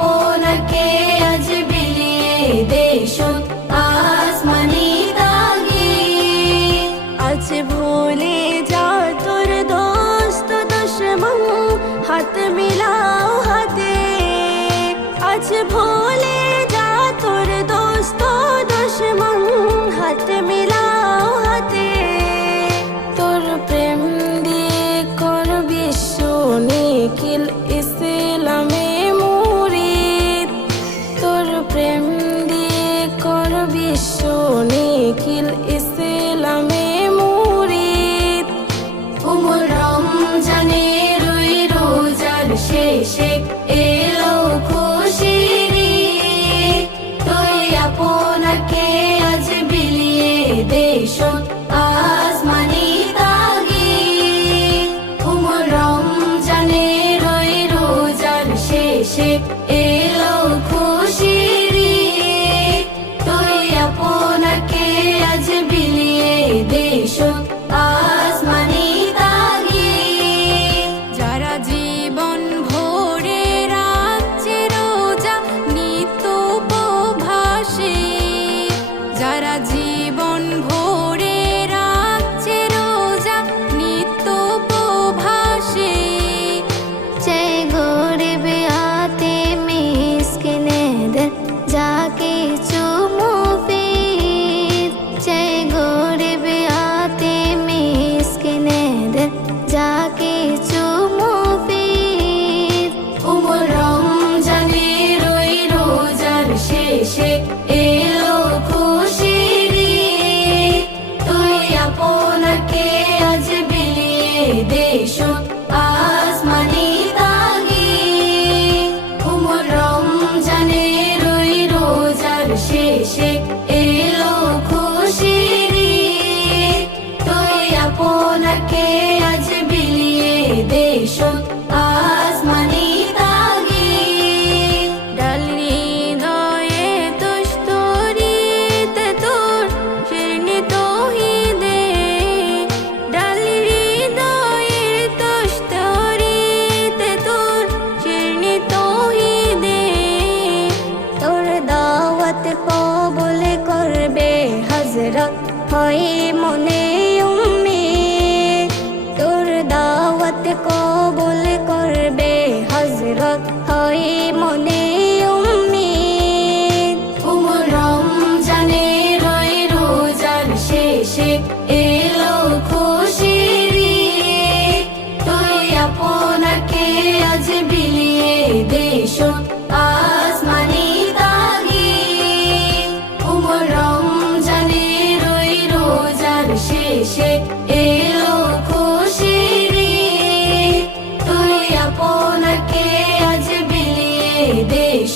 আপনাকে আজ বিলিয়ে দেশ আসমানি তাগিদ। আজ ভুলে যা তোর দোস্ত দুশমন, হাত মিলাও হাতে। আজ ভুলে যা তোর দোস্ত দুশমন, হাত মিলাও হাতে। তোর প্রেম দিয়ে কর বিশ্ব নিখিল ইসলামে মুরিদ। তোর প্রেম দিয়ে কর বিশ্ব নিখিল ইসলামে মুরিদ। উমর রমজানের ওই রোজার শেষে এলো খুশির ঈদ। তুই আপনাকে আজ বিলিয়ে দেশ আসমানি তাগিদ। উমর রমজানের ওই রোজার শেষে এলো খুশির ঈদ। তুই আপনাকে আজ বিলিয়ে দেশ আসমানি তাগিদ। যারা জীবন ভরে রাখছে রোজা নিত্য উপবাসে, যারা জীবন ভরে রাখছে রোজা নিত্য উপবাসে। চাই গরিব আতে মিসকিনেদের যা কিছু মুফিদ। চাই গরিব আতে মিসকিনেদের যা কিছু মুফিদ। উমর রমজানের ওই রোজার শেষে এলো খুশির ঈদ। তুই আপনাকে আজ বিলিয়ে দেশ আসমানি তাগিদ। উমর রমজানের ওই রোজার শেষে এলো খুশির ঈদ। তুই আপনাকে আজ বিলিয়ে দেশ আসমানি তাগিদ। ডাল হৃদয়ে দুস্তরিতে তোর শিরনি তৌহিদে, ডাল হৃদয়ের দুস্তরিতে তোর শিরনি তৌহিদে। তোর দাওয়াত কবুল করবে হযরত হয় মনে উম্মিদ। তোর দাওয়াত কবুল করবে হযরত হয় মনে উম্মিদ। উমর রমজানের ওই রোজার শেষে এলো খুশির ঈদ। তুই আপনাকে আজ বিলিয়ে দেশ আসমানি তাগিদ। উমর রমজানের ওই রোজার শেষে এলো খুশির ঈদ। তুই আপনাকে আজ বিলিয়ে দেশ